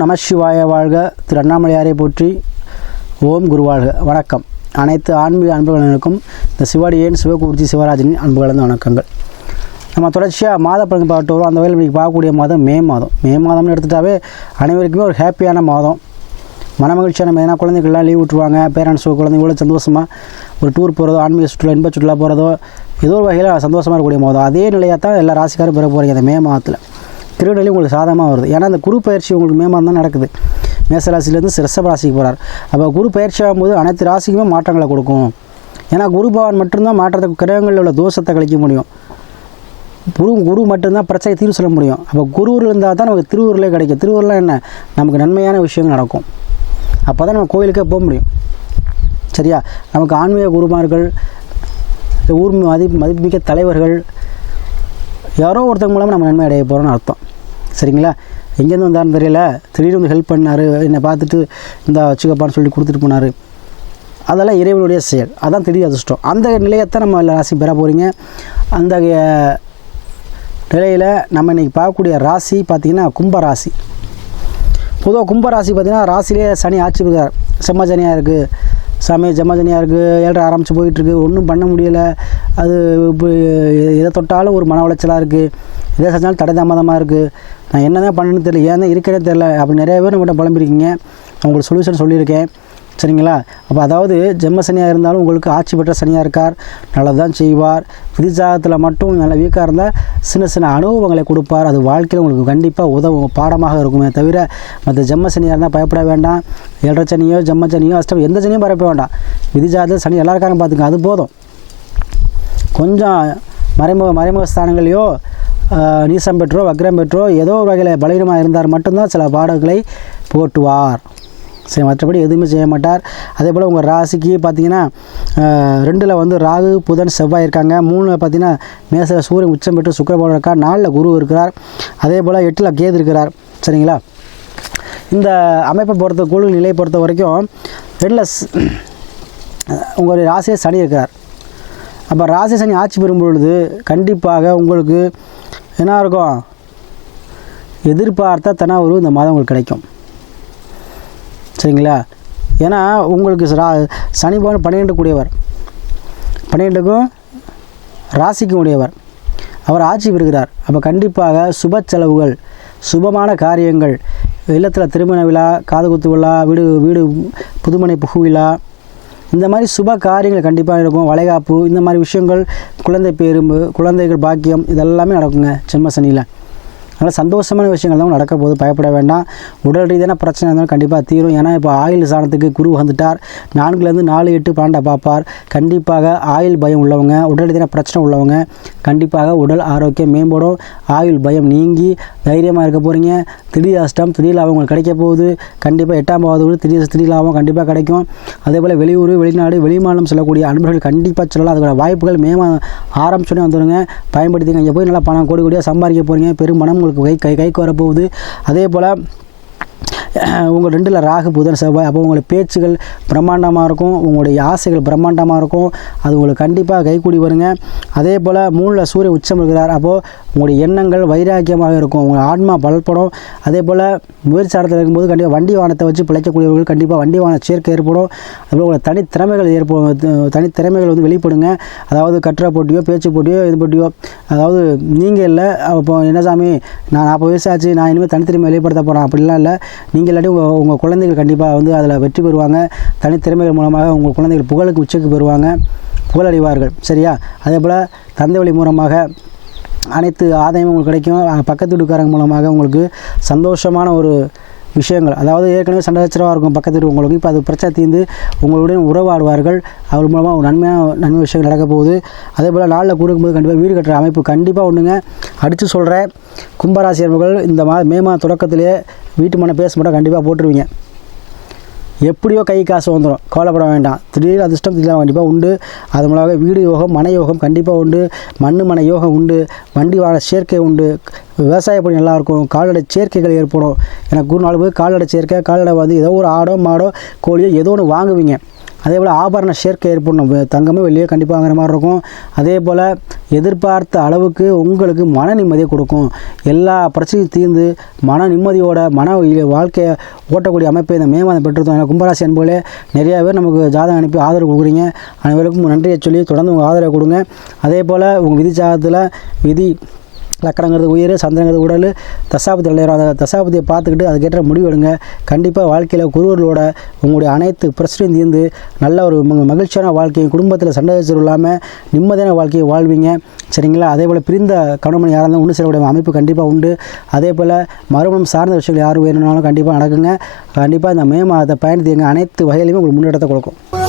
நம சிவாய வாழ்க திரு அண்ணாமலையாரை போற்றி ஓம் குருவாழ்க வணக்கம் அனைத்து ஆன்மீக அன்புகளுக்கும் இந்த சிவாடியன் சிவகுருஜி சிவராஜனின் அன்பு கலந்த வணக்கங்கள் நம்ம தொடர்ச்சியாக மாத பலன் பார்த்து வரும் அந்த வகையில் இன்றைக்கி பார்க்கக்கூடிய மாதம் மே மாதம் மே மாதம்னு எடுத்துட்டாவே அனைவருக்குமே ஒரு ஹாப்பியான மாதம் மன மகிழ்ச்சியான ஏன்னா குழந்தைகள்லாம் லீவ் விட்டுருவாங்க பேரண்ட்ஸோ குழந்தைங்களோட சந்தோஷமாக ஒரு டூர் போகிறதோ ஆன்மீக சுற்றுலா இன்ப சுற்றுலா போகிறதோ ஏதோ ஒரு வகையில் சந்தோஷமாக இருக்கக்கூடிய மாதம் அதே நிலையாக தான் எல்லா ராசிக்காரும் பெற போகிறீங்க அந்த மே மாதத்தில் திருவிடலையும் உங்களுக்கு சாதகமாக வருது ஏன்னா அந்த குரு பயிற்சி உங்களுக்கு மே தான் நடக்குது மேசராசிலேருந்து ரிஷப ராசிக்கு போகிறார் அப்போ குரு பயிற்சி ஆகும்போது அனைத்து ராசிக்குமே மாற்றங்களை கொடுக்கும் ஏன்னா குரு பகவான் மட்டும்தான் மாற்றத்தை கிரகங்களில் உள்ள தோஷத்தை கழிக்க முடியும் குரு குரு மட்டும்தான் பிரச்சனை தீர்வு சொல்ல முடியும் அப்போ குருவில் இருந்தால் தான் நமக்கு திருவூரிலே கிடைக்கும் திருவூரில் என்ன நமக்கு நன்மையான விஷயங்கள் நடக்கும் அப்போ தான் நம்ம கோயிலுக்கே போக முடியும் சரியா நமக்கு ஆன்மீக குருமார்கள் ஊர் மதி மதிப்புமிக்க தலைவர்கள் யாரோ ஒருத்தங்க மூலமாக நம்ம நன்மை அடைய போகிறோம்னு அர்த்தம் சரிங்களா எங்கேருந்து வந்தார்னு தெரியல திடீர்னு வந்து ஹெல்ப் பண்ணார் என்னை பார்த்துட்டு இந்த வச்சுக்கப்பான்னு சொல்லி கொடுத்துட்டு போனார் அதெல்லாம் இறைவனுடைய செயல் அதான் திடீர் அதிர்ஷ்டம் அந்த நிலையத்தை நம்ம ராசி பெற போகிறீங்க அந்த நிலையில் நம்ம இன்றைக்கி பார்க்கக்கூடிய ராசி பார்த்திங்கன்னா கும்ப ராசி பொதுவாக கும்ப ராசி பார்த்திங்கன்னா ராசிலே சனி ஆட்சி இருக்கார் இருக்குது சமயம் ஜமாஜனியாக இருக்குது ஏழரை ஆரம்பித்து போயிட்டுருக்கு ஒன்றும் பண்ண முடியலை அது இப்போ எதை தொட்டாலும் ஒரு மன உளைச்சலாக இருக்குது எதை செஞ்சாலும் தடை தாமதமாக இருக்குது நான் என்ன தான் பண்ணணும்னு தெரியல ஏன் தான் இருக்கிறேன்னு தெரில அப்படி நிறைய பேர் நம்மகிட்ட புலம்பிருக்கீங்க அவங்களுக்கு உங்களுக்கு சொல்யூஷன் சொல்லியிருக்கேன் சரிங்களா அப்போ அதாவது ஜென்ம சனியாக இருந்தாலும் உங்களுக்கு ஆட்சி பெற்ற சனியாக இருக்கார் தான் செய்வார் விதிஜாகத்தில் மட்டும் நல்ல வீக்காக இருந்தால் சின்ன சின்ன அனுபவங்களை கொடுப்பார் அது வாழ்க்கையில் உங்களுக்கு கண்டிப்பாக உதவும் பாடமாக இருக்குமே தவிர மற்ற ஜென்ம சனியாக இருந்தால் பயப்பட வேண்டாம் ஏழரை சனியோ ஜெம்ம சனியோ அஷ்டம் எந்த சனியும் பரப்ப வேண்டாம் விதிஜாகத்தில் சனி எல்லாருக்காரும் பார்த்துங்க அது போதும் கொஞ்சம் மறைமுக மறைமுக ஸ்தானங்களையோ நீசம் பெற்றோ வக்ரம் பெற்றோ ஏதோ ஒரு வகையில் பலவீனமாக இருந்தார் மட்டும்தான் சில பாடல்களை போட்டுவார் சரி மற்றபடி எதுவுமே செய்ய மாட்டார் அதே போல் உங்கள் ராசிக்கு பார்த்தீங்கன்னா ரெண்டில் வந்து ராகு புதன் செவ்வாய் இருக்காங்க மூணில் பார்த்தீங்கன்னா மேசில் சூரியன் உச்சம் பெற்று சுக்கரபோன் இருக்கார் நாலில் குரு இருக்கிறார் அதே போல் எட்டில் கேது இருக்கிறார் சரிங்களா இந்த அமைப்பை பொறுத்த குழு நிலையை பொறுத்த வரைக்கும் ரெண்டில் உங்களுடைய ராசியை சனி இருக்கிறார் அப்போ ராசி சனி ஆட்சி பெறும் பொழுது கண்டிப்பாக உங்களுக்கு என்ன இருக்கும் எதிர்பார்த்த தனா ஒரு இந்த மாதம் உங்களுக்கு கிடைக்கும் சரிங்களா ஏன்னா உங்களுக்கு ரா சனி பகவான் பன்னிரெண்டு கூடியவர் பன்னிரெண்டுக்கும் ராசிக்கும் உடையவர் அவர் ஆட்சி பெறுகிறார் அப்போ கண்டிப்பாக சுப செலவுகள் சுபமான காரியங்கள் இல்லத்தில் திருமண விழா காதுகுத்து விழா வீடு வீடு புதுமனை புகு விழா இந்த மாதிரி சுப காரியங்கள் கண்டிப்பாக இருக்கும் வளைகாப்பு இந்த மாதிரி விஷயங்கள் குழந்தை பேரும்பு குழந்தைகள் பாக்கியம் இதெல்லாமே நடக்குங்க செம்ம சனியில் அதனால் சந்தோஷமான விஷயங்கள் தான் நடக்க போது பயப்பட வேண்டாம் உடல் ரீதியான பிரச்சனை இருந்தாலும் கண்டிப்பாக தீரும் ஏன்னா இப்போ ஆயுள் சாணத்துக்கு குரு வந்துட்டார் நான்குலேருந்து நாலு எட்டு பன்னெண்டை பார்ப்பார் கண்டிப்பாக ஆயுள் பயம் உள்ளவங்க உடல் ரீதியான பிரச்சனை உள்ளவங்க கண்டிப்பாக உடல் ஆரோக்கியம் மேம்படும் ஆயுள் பயம் நீங்கி தைரியமாக இருக்க போகிறீங்க திடீர் அஷ்டம் திடீர் லாபம் உங்களுக்கு கிடைக்க போகுது கண்டிப்பாக எட்டாம் பாவது திடீர் திடீர் லாபம் கண்டிப்பாக கிடைக்கும் அதே போல் வெளியூர் வெளிநாடு வெளிமாநிலம் செல்லக்கூடிய அன்பர்கள் கண்டிப்பாக சொல்லலாம் அதுக்கான வாய்ப்புகள் மேமா ஆரம்பிச்சோடனே வந்துடுங்க பயன்படுத்திங்க இங்கே போய் நல்லா பணம் கோடி கோடியாக சம்பாதிக்க போகிறீங்க பெரும் பணம் உங்களுக்கு கை கை கைக்கு வரப்போகுது அதே போல் உங்கள் ரெண்டில் ராகு புதன் செவ்வாய் அப்போ உங்களுடைய பேச்சுகள் பிரம்மாண்டமாக இருக்கும் உங்களுடைய ஆசைகள் பிரம்மாண்டமாக இருக்கும் அது உங்களுக்கு கண்டிப்பாக கைக்கூடி வருங்க அதே போல் மூணில் சூரிய உச்சம் இருக்கிறார் அப்போது உங்களுடைய எண்ணங்கள் வைராக்கியமாக இருக்கும் உங்கள் ஆன்மா பலப்படும் அதே போல் முயற்சி ஆடத்தில் இருக்கும்போது கண்டிப்பாக வண்டி வாகனத்தை வச்சு பிழைக்கக்கூடியவர்கள் கண்டிப்பாக வண்டி வாகன சேர்க்கை ஏற்படும் அதுபோல் உங்களை தனித்திறமைகள் ஏற்படும் தனித்திறமைகள் வந்து வெளிப்படுங்க அதாவது கட்டுரை போட்டியோ பேச்சு போட்டியோ இது போட்டியோ அதாவது நீங்கள் இல்லை அப்போ என்ன சாமி நான் நாற்பது வயசாச்சு நான் இனிமேல் தனித்திறமை வெளிப்படுத்த போகிறேன் அப்படிலாம் இல்லை நீங்கள் இல்லாட்டி உங்கள் உங்கள் குழந்தைகள் கண்டிப்பாக வந்து அதில் வெற்றி பெறுவாங்க தனித்திறமைகள் மூலமாக உங்கள் குழந்தைகள் புகழுக்கு உச்சக்கு பெறுவாங்க புகழடைவார்கள் சரியா அதே போல் தந்தை வழி மூலமாக அனைத்து ஆதாயமும் உங்களுக்கு கிடைக்கும் பக்கத்து வீட்டுக்காரங்க மூலமாக உங்களுக்கு சந்தோஷமான ஒரு விஷயங்கள் அதாவது ஏற்கனவே சண்டை சச்சரவாக இருக்கும் பக்கத்தில் உங்களுக்கு இப்போ அது பிரச்சனை தீர்ந்து உங்களுடைய உறவாடுவார்கள் அவர் மூலமாக ஒரு நன்மையான நன்மை விஷயங்கள் நடக்க போகுது அதே போல் நாளில் கொடுக்கும்போது கண்டிப்பாக வீடு கட்டுற அமைப்பு கண்டிப்பாக ஒன்றுங்க அடித்து சொல்கிற கும்பராசி அன்பர்கள் இந்த மா மே மாத தொடக்கத்திலே வீட்டு மன பேச மட்டும் கண்டிப்பாக போட்டுருவீங்க எப்படியோ கை காசு வந்துடும் கவலைப்பட வேண்டாம் திடீர் அதிர்ஷ்டம் திடீர் கண்டிப்பாக உண்டு அது மூலமாக வீடு யோகம் மனை யோகம் கண்டிப்பாக உண்டு மண் மனை யோகம் உண்டு வண்டி வாழ சேர்க்கை உண்டு விவசாய பணி நல்லா இருக்கும் கால்நடை சேர்க்கைகள் ஏற்படும் எனக்கு குரு நாள் போய் கால்நடை சேர்க்கை கால்நடை வந்து ஏதோ ஒரு ஆடோ மாடோ கோழியோ ஏதோ ஒன்று வாங்குவீங்க அதே போல் ஆபரண சேர்க்கை ஏற்படணும் தங்கமே வெளியே கண்டிப்பாக வாங்குற மாதிரி இருக்கும் அதே போல் எதிர்பார்த்த அளவுக்கு உங்களுக்கு மன நிம்மதியை கொடுக்கும் எல்லா பிரச்சனையும் தீர்ந்து மன நிம்மதியோட மன வாழ்க்கையை ஓட்டக்கூடிய அமைப்பை இந்த மே மாதம் பெற்றிருந்தோம் ஏன்னா கும்பராசி என்போலே நிறையா பேர் நமக்கு ஜாதகம் அனுப்பி ஆதரவு கொடுக்குறீங்க அனைவருக்கும் நன்றியை சொல்லி தொடர்ந்து உங்கள் ஆதரவை கொடுங்க அதே போல் உங்கள் விதி ஜாதகத்தில் விதி லக்கணங்கிறது உயிர் சந்திரங்கிறது உடல் தசாபதி விளையாடும் அந்த தசாபதியை பார்த்துக்கிட்டு அதுக்கேற்ற முடிவு எடுங்க கண்டிப்பாக வாழ்க்கையில் குருவர்களோட உங்களுடைய அனைத்து பிரச்சனையும் தீர்ந்து நல்ல ஒரு மகிழ்ச்சியான வாழ்க்கையும் குடும்பத்தில் சண்டை இல்லாமல் நிம்மதியான வாழ்க்கையை வாழ்வீங்க சரிங்களா அதே போல் பிரிந்த கணவன் யாராக இருந்தாலும் ஒன்று சேரக்கூடிய அமைப்பு கண்டிப்பாக உண்டு அதே போல் மறுமணம் சார்ந்த விஷயங்கள் யார் வேணும்னாலும் கண்டிப்பாக நடக்குங்க கண்டிப்பாக இந்த மே மாதத்தை பயன்படுத்தி அனைத்து வகையிலையுமே உங்களுக்கு முன்னேற்றத்தை கொடுக்கும்